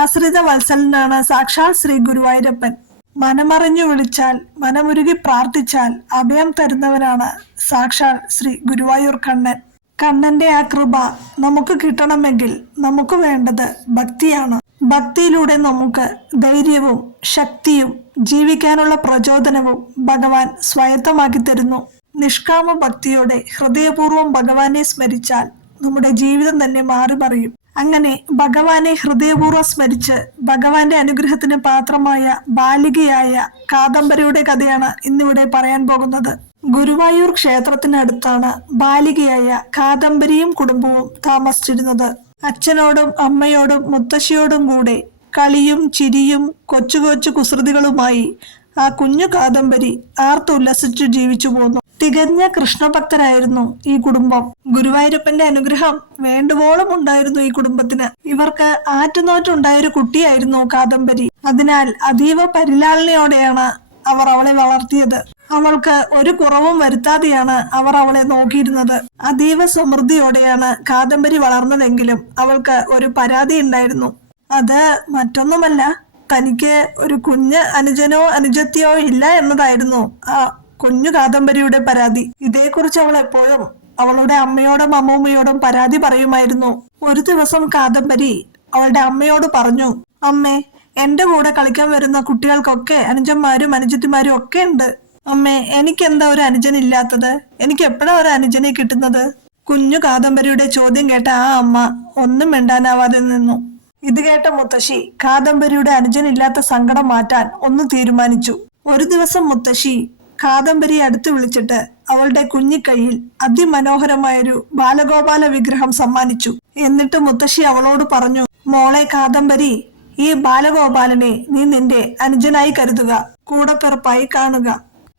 ആശ്രിത വത്സലനാണ് സാക്ഷാൽ ശ്രീ ഗുരുവായൂരപ്പൻ. മനമറിഞ്ഞു വിളിച്ചാൽ, മനമുരുകി പ്രാർത്ഥിച്ചാൽ അഭയം തരുന്നവനാണ് സാക്ഷാൽ ശ്രീ ഗുരുവായൂർ കണ്ണൻ. കണ്ണന്റെ ആ കൃപ നമുക്ക് കിട്ടണമെങ്കിൽ നമുക്ക് വേണ്ടത് ഭക്തിയാണ്. ഭക്തിയിലൂടെ നമുക്ക് ധൈര്യവും ശക്തിയും ജീവിക്കാനുള്ള പ്രചോദനവും ഭഗവാൻ സ്വായത്തമാക്കി തരുന്നു. നിഷ്കാമ ഭക്തിയോടെ ഹൃദയപൂർവ്വം ഭഗവാനെ സ്മരിച്ചാൽ നമ്മുടെ ജീവിതം തന്നെ മാറി മറിയും. അങ്ങനെ ഭഗവാനെ ഹൃദയപൂർവ്വം സ്മരിച്ച് ഭഗവാന്റെ അനുഗ്രഹത്തിന് പാത്രമായ ബാലികയായ കാദംബരിയുടെ കഥയാണ് ഇന്നിവിടെ പറയാൻ പോകുന്നത്. ഗുരുവായൂർ ക്ഷേത്രത്തിനടുത്താണ് ബാലികയായ കാദംബരിയും കുടുംബവും താമസിച്ചിരുന്നത്. അച്ഛനോടും അമ്മയോടും മുത്തശ്ശിയോടും കൂടെ കളിയും ചിരിയും കൊച്ചു കൊച്ചു കുസൃതികളുമായി ആ കുഞ്ഞു കാദംബരി ആർത്തുല്ലസിച്ചു ജീവിച്ചു പോന്നു. തികഞ്ഞ കൃഷ്ണഭക്തരായിരുന്നു ഈ കുടുംബം. ഗുരുവായൂരപ്പന്റെ അനുഗ്രഹം വേണ്ടുവോളം ഉണ്ടായിരുന്നു ഈ കുടുംബത്തിന്. ഇവർക്ക് ആറ്റുനോറ്റുണ്ടായൊരു കുട്ടിയായിരുന്നു കാദംബരി. അതിനാൽ അതീവ പരിലാളനയോടെയാണ് അവർ അവളെ വളർത്തിയത്. അവൾക്ക് ഒരു കുറവും വരുത്താതെയാണ് അവർ അവളെ നോക്കിയിരുന്നത്. അതീവ സമൃദ്ധിയോടെയാണ് കാദംബരി വളർന്നതെങ്കിലും അവൾക്ക് ഒരു പരാതി ഉണ്ടായിരുന്നു. അത് മറ്റൊന്നുമല്ല, തനിക്ക് ഒരു കുഞ്ഞ് അനുജനോ അനുജത്തിയോ ഇല്ല എന്നതായിരുന്നു ആ കുഞ്ഞു കാദംബരിയുടെ പരാതി. ഇതേക്കുറിച്ച് അവൾ എപ്പോഴും അവളുടെ അമ്മയോടും അമ്മൂമ്മയോടും പരാതി പറയുമായിരുന്നു. ഒരു ദിവസം കാദംബരി അവളുടെ അമ്മയോട് പറഞ്ഞു, അമ്മേ, എന്റെ കൂടെ കളിക്കാൻ വരുന്ന കുട്ടികൾക്കൊക്കെ അനുജന്മാരും അനുജത്തിമാരും ഒക്കെ ഉണ്ട്. അമ്മേ, എനിക്കെന്താ ഒരു അനുജനില്ലാത്തത്? എനിക്ക് എപ്പോഴാ ഒരു അനുജനെ കിട്ടുന്നത്? കുഞ്ഞു കാദംബരിയുടെ ചോദ്യം കേട്ട ആ അമ്മ ഒന്നും മിണ്ടാനാവാതെ നിന്നു. ഇത് കേട്ട മുത്തശ്ശി കാദംബരിയുടെ അനുജനില്ലാത്ത സങ്കടം മാറ്റാൻ ഒന്ന് തീരുമാനിച്ചു. ഒരു ദിവസം മുത്തശ്ശി കാദംബരിയെ അടുത്ത് വിളിച്ചിട്ട് അവളുടെ കുഞ്ഞിക്കൈയിൽ അതിമനോഹരമായൊരു ബാലഗോപാല വിഗ്രഹം സമ്മാനിച്ചു. എന്നിട്ട് മുത്തശ്ശി അവളോട് പറഞ്ഞു, മോളെ കാദംബരി, ഈ ബാലഗോപാലനെ നീ നിന്റെ അനുജനായി കരുതുക, കൂടപ്പിറപ്പായി കാണുക.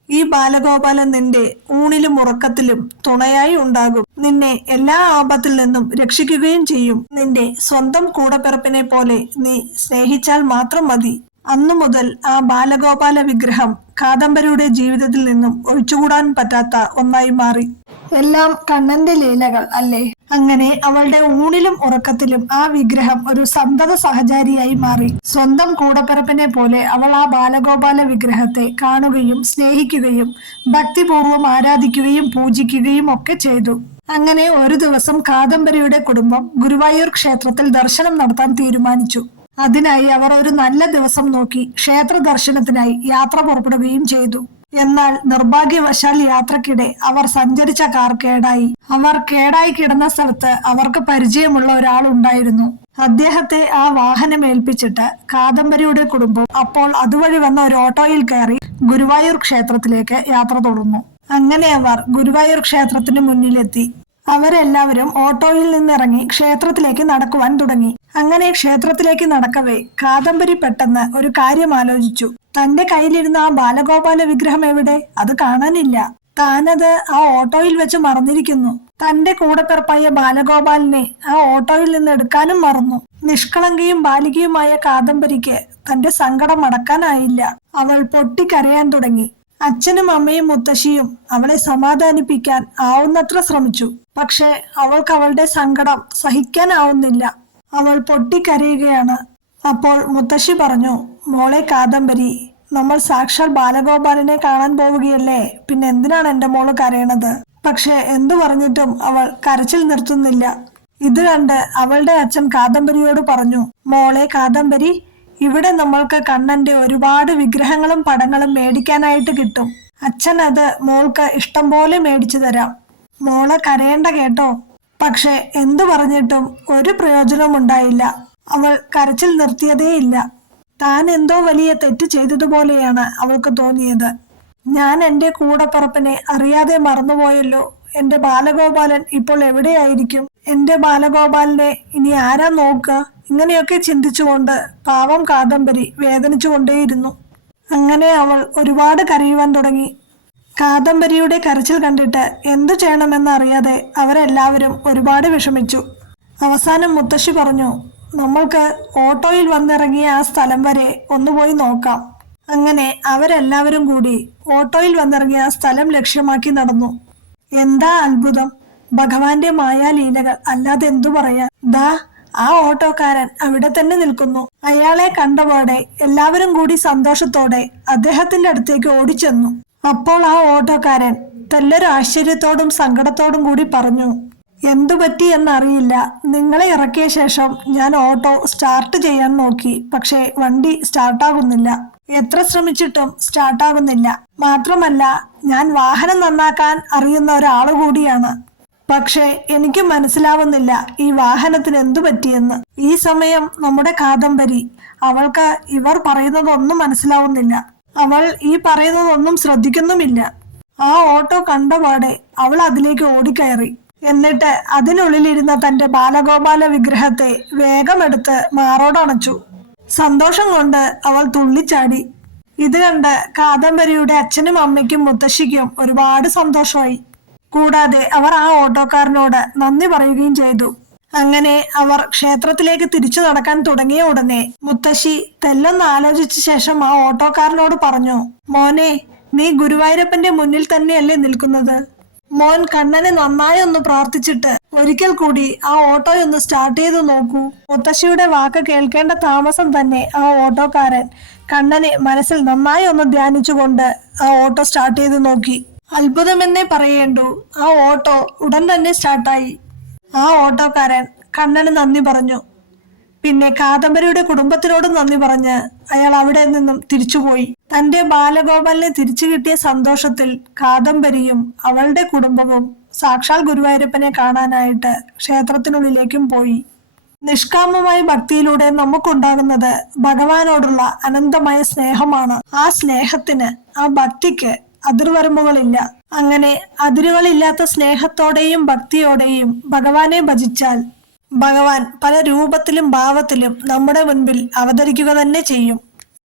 ഈ ബാലഗോപാലൻ നിന്റെ ഊണിലും ഉറക്കത്തിലും തുണയായി ഉണ്ടാകും. നിന്നെ എല്ലാ ആപത്തിൽ നിന്നും രക്ഷിക്കുകയും ചെയ്യും. നിന്റെ സ്വന്തം കൂടപ്പിറപ്പിനെ പോലെ നീ സ്നേഹിച്ചാൽ മാത്രം മതി. അന്നു മുതൽ ആ ബാലഗോപാല വിഗ്രഹം കാദംബരിയുടെ ജീവിതത്തിൽ നിന്നും ഒഴിച്ചുകൂടാൻ പറ്റാത്ത ഒന്നായി മാറി. എല്ലാം കണ്ണന്റെ ലീലകൾ അല്ലേ? അങ്ങനെ അവളുടെ ഊണിലും ഉറക്കത്തിലും ആ വിഗ്രഹം ഒരു സന്തത സഹചാരിയായി മാറി. സ്വന്തം കൂടപ്പിറപ്പിനെ പോലെ അവൾ ആ ബാലഗോപാല വിഗ്രഹത്തെ കാണുകയും സ്നേഹിക്കുകയും ഭക്തിപൂർവ്വം ആരാധിക്കുകയും പൂജിക്കുകയും ഒക്കെ ചെയ്തു. അങ്ങനെ ഒരു ദിവസം കാദംബരിയുടെ കുടുംബം ഗുരുവായൂർ ക്ഷേത്രത്തിൽ ദർശനം നടത്താൻ തീരുമാനിച്ചു. അതിനായി അവർ ഒരു നല്ല ദിവസം നോക്കി ക്ഷേത്ര ദർശനത്തിനായി യാത്ര പുറപ്പെടുകയും ചെയ്തു. എന്നാൽ നിർഭാഗ്യവശാൽ യാത്രക്കിടെ അവർ സഞ്ചരിച്ച കാർ കേടായി. അവർ കേടായി കിടന്ന സ്ഥലത്ത് അവർക്ക് പരിചയമുള്ള ഒരാളുണ്ടായിരുന്നു. അദ്ദേഹത്തെ ആ വാഹനം ഏൽപ്പിച്ചിട്ട് കാദംബരിയുടെ കുടുംബം അപ്പോൾ അതുവഴി വന്ന ഒരു ഓട്ടോയിൽ കയറി ഗുരുവായൂർ ക്ഷേത്രത്തിലേക്ക് യാത്ര തുടർന്നു. അങ്ങനെ അവർ ഗുരുവായൂർ ക്ഷേത്രത്തിന് മുന്നിലെത്തി. അവരെല്ലാവരും ഓട്ടോയിൽ നിന്നിറങ്ങി ക്ഷേത്രത്തിലേക്ക് നടക്കുവാൻ തുടങ്ങി. അങ്ങനെ ക്ഷേത്രത്തിലേക്ക് നടക്കവേ കാദംബരി പെട്ടെന്ന് ഒരു കാര്യം ആലോചിച്ചു. തന്റെ കയ്യിലിരുന്ന ആ ബാലഗോപാല വിഗ്രഹം എവിടെ? അത് കാണാനില്ല. താനത് ആ ഓട്ടോയിൽ വെച്ച് മറന്നിരിക്കുന്നു. തന്റെ കൂടപ്പിറപ്പായ ബാലഗോപാലിനെ ആ ഓട്ടോയിൽ നിന്ന് എടുക്കാനും മറന്നു. നിഷ്കളങ്കയും ബാലികയുമായ കാദംബരിക്ക് തന്റെ സങ്കടം അടക്കാനായില്ല. അവൾ പൊട്ടിക്കരയാൻ തുടങ്ങി. അച്ഛനും അമ്മയും മുത്തശ്ശിയും അവളെ സമാധാനിപ്പിക്കാൻ ആവുന്നത്ര ശ്രമിച്ചു. പക്ഷെ അവൾക്ക് അവളുടെ സങ്കടം സഹിക്കാനാവുന്നില്ല. അവൾ പൊട്ടിക്കരയുകയാണ്. അപ്പോൾ മുത്തശ്ശി പറഞ്ഞു, മോളെ കാദംബരി, നമ്മൾ സാക്ഷാൽ ബാലഗോപാലനെ കാണാൻ പോവുകയല്ലേ, പിന്നെ എന്തിനാണ് എന്റെ മോള് കരയണത്? പക്ഷെ എന്തു പറഞ്ഞിട്ടും അവൾ കരച്ചിൽ നിർത്തുന്നില്ല. ഇത് കണ്ട് അവളുടെ അച്ഛൻ കാദംബരിയോട് പറഞ്ഞു, മോളെ കാദംബരി, ഇവിടെ നമ്മൾക്ക് കണ്ണന്റെ ഒരുപാട് വിഗ്രഹങ്ങളും പടങ്ങളും മേടിക്കാനായിട്ട് കിട്ടും. അച്ഛൻ അത് മോൾക്ക് ഇഷ്ടം പോലെ മേടിച്ചു തരാം. മോളെ കരയേണ്ട കേട്ടോ. പക്ഷെ എന്തു പറഞ്ഞിട്ടും ഒരു പ്രയോജനവും ഉണ്ടായില്ല. അവൾ കരച്ചിൽ നിർത്തിയതേയില്ല. താൻ എന്തോ വലിയ തെറ്റ് ചെയ്തതുപോലെയാണ് അവൾക്ക് തോന്നിയത്. ഞാൻ എന്റെ കൂടപ്പിറപ്പിനെ അറിയാതെ മറന്നുപോയല്ലോ. എന്റെ ബാലഗോപാലൻ ഇപ്പോൾ എവിടെയായിരിക്കും? എന്റെ ബാലഗോപാലനെ ഇനി ആരാ നോക്കുക? ഇങ്ങനെയൊക്കെ ചിന്തിച്ചുകൊണ്ട് പാവം കാദംബരി വേദനിച്ചുകൊണ്ടേയിരുന്നു. അങ്ങനെ അവൾ ഒരുപാട് കരയുവാൻ തുടങ്ങി. കാദംബരിയുടെ കരച്ചിൽ കണ്ടിട്ട് എന്തു ചെയ്യണമെന്ന് അറിയാതെ അവരെല്ലാവരും ഒരുപാട് വിഷമിച്ചു. അവസാനം മുത്തശ്ശി പറഞ്ഞു, നമ്മൾക്ക് ഓട്ടോയിൽ വന്നിറങ്ങിയ ആ സ്ഥലം വരെ ഒന്നുപോയി നോക്കാം. അങ്ങനെ അവരെല്ലാവരും കൂടി ഓട്ടോയിൽ വന്നിറങ്ങിയ ആ സ്ഥലം ലക്ഷ്യമാക്കി നടന്നു. എന്താ അത്ഭുതം! ഭഗവാന്റെ മായാലീലകൾ, അല്ലാതെ എന്തു പറയാ. ദാ ആ ഓട്ടോക്കാരൻ അവിടെ തന്നെ നിൽക്കുന്നു. അയാളെ കണ്ടപാടെ എല്ലാവരും കൂടി സന്തോഷത്തോടെ അദ്ദേഹത്തിന്റെ അടുത്തേക്ക് ഓടിച്ചെന്നു. അപ്പോൾ ആ ഓട്ടോക്കാരൻ തെല്ലൊരു ആശ്ചര്യത്തോടും സങ്കടത്തോടും കൂടി പറഞ്ഞു, എന്തു പറ്റി എന്നറിയില്ല. നിങ്ങളെ ഇറക്കിയ ശേഷം ഞാൻ ഓട്ടോ സ്റ്റാർട്ട് ചെയ്യാൻ നോക്കി, പക്ഷേ വണ്ടി സ്റ്റാർട്ടാകുന്നില്ല. എത്ര ശ്രമിച്ചിട്ടും സ്റ്റാർട്ടാകുന്നില്ല. മാത്രമല്ല, ഞാൻ വാഹനം നന്നാക്കാൻ അറിയുന്ന ഒരാള് കൂടിയാണ്. പക്ഷേ എനിക്ക് മനസ്സിലാവുന്നില്ല ഈ വാഹനത്തിന് എന്തു പറ്റിയെന്ന്. ഈ സമയം നമ്മുടെ കാദംബരി, അവൾക്ക് ഇവർ പറയുന്നതൊന്നും മനസ്സിലാവുന്നില്ല. അവൾ ഈ പറയുന്നതൊന്നും ശ്രദ്ധിക്കുന്നുമില്ല. ആ ഓട്ടോ കണ്ടപാടെ അവൾ അതിലേക്ക് ഓടിക്കയറി. എന്നിട്ട് അതിനുള്ളിലിരുന്ന തന്റെ ബാലഗോപാല വിഗ്രഹത്തെ വേഗമെടുത്ത് മാറോടണച്ചു. സന്തോഷം കൊണ്ട് അവൾ തുള്ളിച്ചാടി. ഇത് കണ്ട് കാദംബരിയുടെ അച്ഛനും അമ്മയ്ക്കും മുത്തശ്ശിക്കും ഒരുപാട് സന്തോഷമായി. കൂടാതെ അവർ ആ ഓട്ടോക്കാരനോട് നന്ദി പറയുകയും ചെയ്തു. അങ്ങനെ അവർ ക്ഷേത്രത്തിലേക്ക് തിരിച്ചു നടക്കാൻ തുടങ്ങിയ ഉടനെ മുത്തശ്ശി തെല്ലൊന്ന് ആലോചിച്ച ശേഷം ആ ഓട്ടോക്കാരനോട് പറഞ്ഞു, മോനെ, നീ ഗുരുവായൂരപ്പന്റെ മുന്നിൽ തന്നെയല്ലേ നിൽക്കുന്നത്? മോൻ കണ്ണനെ നന്നായി ഒന്ന് പ്രാർത്ഥിച്ചിട്ട് ഒരിക്കൽ കൂടി ആ ഓട്ടോയൊന്ന് സ്റ്റാർട്ട് ചെയ്ത് നോക്കൂ. മുത്തശ്ശിയുടെ വാക്ക് കേൾക്കേണ്ട താമസം തന്നെ ആ ഓട്ടോക്കാരൻ കണ്ണനെ മനസ്സിൽ നന്നായി ഒന്ന് ധ്യാനിച്ചുകൊണ്ട് ആ ഓട്ടോ സ്റ്റാർട്ട് ചെയ്ത് നോക്കി. അത്ഭുതമെന്നേ പറയേണ്ടു. ആ ഓട്ടോ ഉടൻ തന്നെ സ്റ്റാർട്ടായി. ആ ഓട്ടോക്കാരൻ കണ്ണന് നന്ദി പറഞ്ഞു. പിന്നെ കാദംബരിയുടെ കുടുംബത്തിനോടും നന്ദി പറഞ്ഞ് അയാൾ അവിടെ നിന്നും തിരിച്ചുപോയി. തന്റെ ബാലഗോപാലിനെ തിരിച്ചു കിട്ടിയ സന്തോഷത്തിൽ കാദംബരിയും അവളുടെ കുടുംബവും സാക്ഷാൽ ഗുരുവായൂരപ്പനെ കാണാനായിട്ട് ക്ഷേത്രത്തിനുള്ളിലേക്കും പോയി. നിഷ്കാമമായ ഭക്തിയിലൂടെ നമുക്കുണ്ടാകുന്നത് ഭഗവാനോടുള്ള അനന്തമായ സ്നേഹമാണ്. ആ സ്നേഹത്തിന്, ആ ഭക്തിക്ക് അതിർവരമ്പുകളില്ല. അങ്ങനെ അതിരുകളില്ലാത്ത സ്നേഹത്തോടെയും ഭക്തിയോടെയും ഭഗവാനെ ഭജിച്ചാൽ ഭഗവാൻ പല രൂപത്തിലും ഭാവത്തിലും നമ്മുടെ മുൻപിൽ അവതരിക്കുക തന്നെ ചെയ്യും.